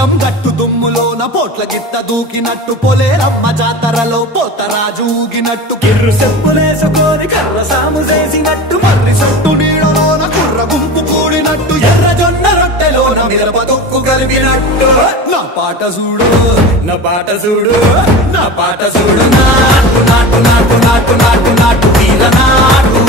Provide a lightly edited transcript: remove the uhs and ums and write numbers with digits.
పొలం గట్టు దుమ్ములోన పోట్ల గిత్త దూకినట్టు పొలేరమ్మ జాతరలో పోతరాజు ఊగినట్టు కిర్రు చెప్పులేసుకొని కర్ర సాము చేసినట్టు మర్రి సొట్టు నీడలోన కుర్ర గుంపు కూడినట్టు ఎర్ర జొన్న రొట్టెలోన మిరప తొక్కు కలిపినట్టు నా పాట చూడు నా పాట చూడు నా పాట చూడు నాటు నాటు నాటు నాటు నాటు నాటు తీర నాటు